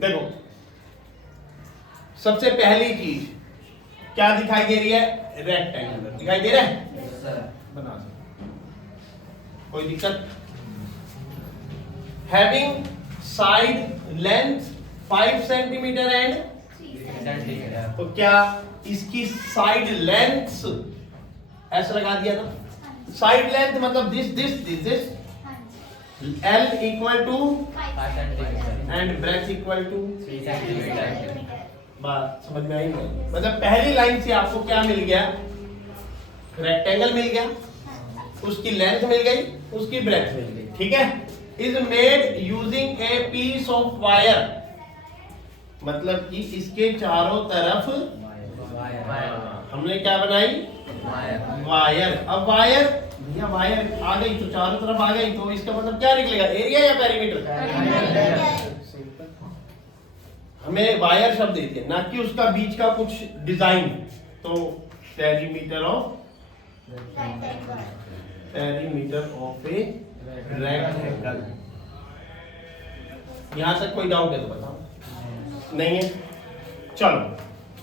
देखो सबसे पहली चीज क्या दिखाई दे रही है, रेक्टेंगुलर दिखाई दे रहा है, बना सकते, कोई दिक्कत। Having side length 5 centimetre and, तो क्या इसकी साइड लेंथ ऐसा लगा दिया ना, साइड लेंथ मतलब this L equal to and breadth equal to 3 centimetre. बात समझ में आई नहीं? मतलब पहली लाइन से आपको क्या मिल गया, रेक्टेंगल मिल गया, उसकी लेंथ मिल गई, उसकी ब्रेथ मिल गई, ठीक है। Is made using a piece of wire, मतलब कि इसके चारों तरफ हमने क्या बनाई, वायर। अब वायर भैया वायर आ गई तो चारों तरफ आ गई, तो इसका मतलब क्या निकलेगा, एरिया या पेरीमीटर। हमें वायर शब्द देते हैं ना कि उसका बीच का कुछ डिजाइन, तो पेरीमीटर ऑफ ए रेक्टेंगल। यहां तक कोई डाउट है तो बताओ, नहीं है, चलो।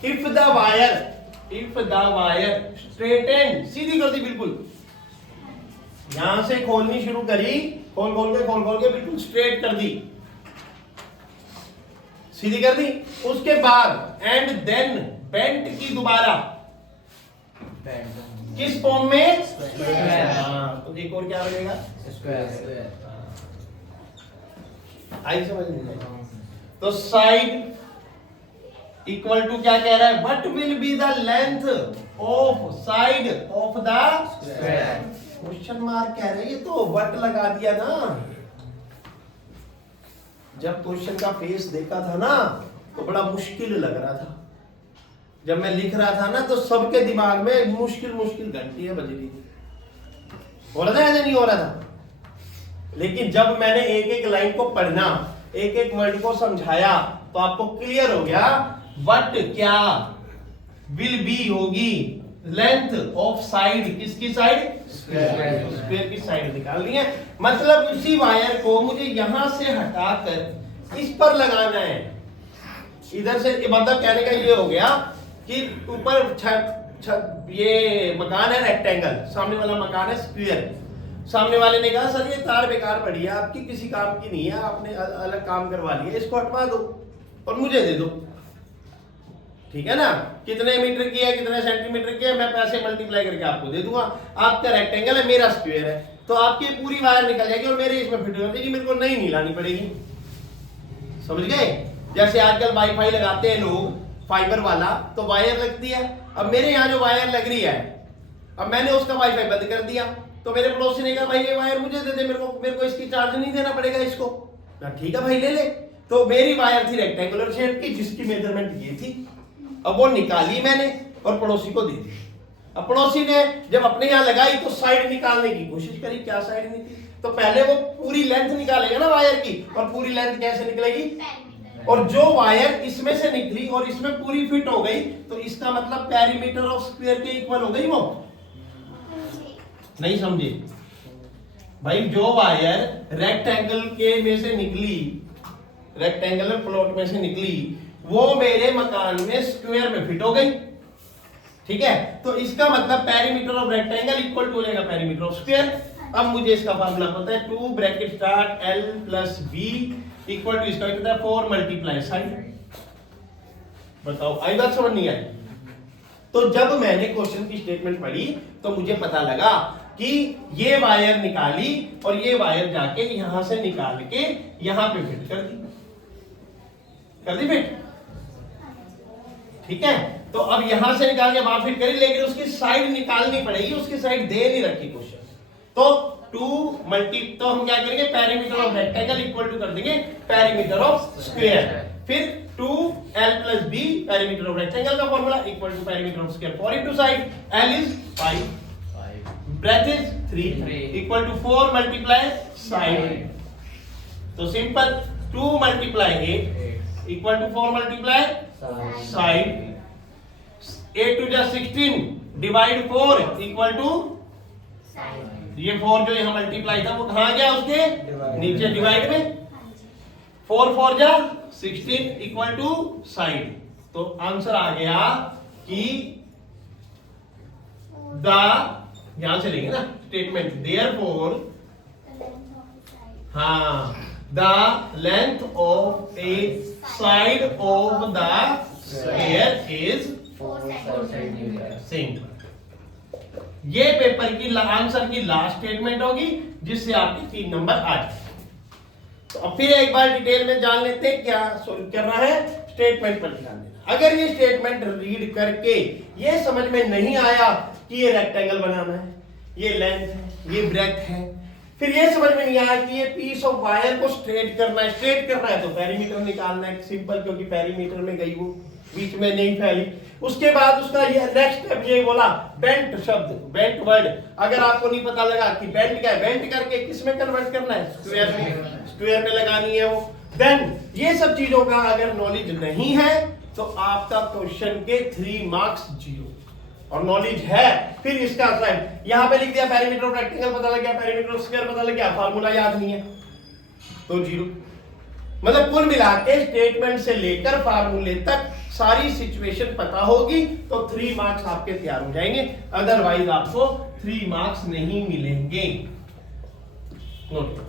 इफ द वायर स्ट्रेटेन, सीधी कर दी बिल्कुल, यहां से खोलनी शुरू करी, खोल के बिल्कुल स्ट्रेट कर दी, सीधी कर दी, उसके बाद एंड देन बेंट की दोबारा किस फॉर्म में, तो एक और क्या बनेगा, स्क्वायर। आई समझ में, तो साइड इक्वल टू क्या कह रहा है, what will be the length of side of the square. Question mark कह रहे हैं, ये तो व्हाट लगा दिया ना। जब क्वेश्चन का फेस देखा था ना तो बड़ा मुश्किल लग रहा था, जब मैं लिख रहा था ना तो सबके दिमाग में मुश्किल घंटियां बज रही थी, हो रहा था या नहीं हो रहा था। लेकिन जब मैंने एक एक लाइन को पढ़ना, एक एक वर्ड को समझाया, तो आपको क्लियर हो गया व्हाट क्या विल बी होगी लेंथ ऑफ साइड, किसकी साइड, स्क्वायर की साइड निकालनी है। मतलब उसी वायर को मुझे यहां से हटाकर इस पर लगाना है, इधर से, मतलब कहने का ये हो गया कि ऊपर छत ये मकान है रेक्टेंगल, सामने वाला मकान है स्क्वायर। सामने वाले ने कहा सर ये तार बेकार पड़ी है आपकी, किसी काम की नहीं है, आपने अलग काम करवा लिया, इसको हटवा दो और मुझे दे दो, ठीक है ना। कितने मीटर की है, कितने सेंटीमीटर की है, मैं पैसे मल्टीप्लाई करके आपको दे दूंगा। आपका रेक्टेंगल है, मेरा स्क्वायर है, तो आपकी पूरी वायर निकल जाएगी और मेरे इसमें फिट हो जाएगी, मेरे को नई नहीं लानी पड़ेगी, समझ गए। जैसे आजकल वाईफाई लगाते हैं लोग फाइबर वाला, तो वायर लगती है। अब मेरे यहाँ जो वायर लग रही है, अब मैंने उसका वाईफाई बंद कर दिया, तो मेरे पड़ोसी ने कहा भाई ये वायर मुझे दे दे, मेरे को इसकी चार्ज नहीं देना पड़ेगा इसको। ठीक है भाई ले ले। तो मेरी वायर थी रेक्टेंगुलर शेप की, जिसकी मेजरमेंट ये थी, अब वो निकाली मैंने और पड़ोसी को दे दी। अब पड़ोसी ने जब अपने यहाँ लगाई तो साइड निकालने की कोशिश करी, क्या साइड निकली, तो पहले वो पूरी लेंथ निकालेगा ना वायर की, और पूरी लेंथ कैसे निकलेगी, और जो वायर इसमें से निकली और इसमें पूरी फिट हो गई, तो इसका मतलब पेरीमीटर ऑफ स्क्वायर के इक्वल हो गई। वो नहीं समझे भाई, जो वायर रेक्टेंगल के में से निकली, रेक्टेंगुलर प्लॉट में से निकली, वो मेरे मकान में स्क्वायर में फिट हो गई, ठीक है। तो इसका मतलब perimeter of rectangle equal to हो जाएगा पेरीमीटर ऑफ स्क्वायर। अब मुझे इसका फार्मूला पता है, 2 bracket start L plus B equal to इसका कितना है 4 मल्टीप्लाई साइड। बताओ आई बात समझ नहीं आई। तो जब मैंने क्वेश्चन की स्टेटमेंट पढ़ी तो मुझे पता लगा कि ये वायर निकाली और ये वायर जाके यहां से निकाल के यहां पे फिट कर दी फिट, ठीक है। तो अब यहां से निकाल के वहां फिट करी, लेकिन उसकी साइड निकालनी पड़ेगी, उसकी साइड दे नहीं रखी क्वेश्चन। तो 2 मल्टी, तो हम क्या करेंगे, perimeter of rectangle equal to कर देंगे पेरीमीटर ऑफ स्क्वायर, फिर 2L plus B perimeter of rectangle का formula equal to perimeter of square 4 into side, L is 5, breadth is 3 equal to 4 multiply side. तो simple 2 multiply 8 equal to 4 multiply side, 8 to 16 divide 4 equal to, ये 4 जो यहां multiply था वो कहां गया, उसके नीचे डिवाइड में, 4 4 जा 16 इक्वल टू साइड। तो आंसर आ गया कि द, यहां से लेंगे ना स्टेटमेंट, देयरफॉर, हाँ, the length of A side of the square is same. ये पेपर की आंसर की लास्ट स्टेटमेंट होगी जिससे आपके 3 नंबर आ जाए। तो अब फिर एक बार डिटेल में जान लेते हैं क्या सोल्व करना है। स्टेटमेंट पर ध्यान देना। अगर ये स्टेटमेंट रीड करके ये समझ में नहीं आया कि ये रेक्टेंगल बनाना है, ये लेंथ है, ये ब्रेथ है, फिर ये समझ में नहीं आया कि ये पीस ऑफ वायर को स्ट्रेट करना है, स्ट्रेट करना है, तो पेरीमीटर निकालना है सिंपल, क्योंकि पेरीमीटर में गई वो बीच में नहीं फैली। उसके बाद उसका ये नेक्स्ट स्टेप ये बोला बेंट शब्द, बेंट वर्ड। अगर आपको नहीं पता लगा कि बेंट क्या है, बेंट करके किस में कन्वर्ट करना है, स्क्वायर में, स्क्वायर में लगानी है वो। देन ये सब चीजों का अगर नॉलेज नहीं है तो आपका क्वेश्चन के 3 मार्क्स 0। और नॉलेज है फिर इसका साइड यहां पे लिख दिया, पेरीमीटर ऑफ रेक्टेंगल पता लग गया, पेरीमीटर ऑफ स्क्वायर पता लग गया, फार्मूला याद नहीं है तो 0। मतलब कुल मिला के स्टेटमेंट से लेकर फार्मूले तक सारी सिचुएशन पता होगी तो 3 मार्क्स आपके तैयार हो जाएंगे, अदरवाइज आपको 3 मार्क्स नहीं मिलेंगे। नोट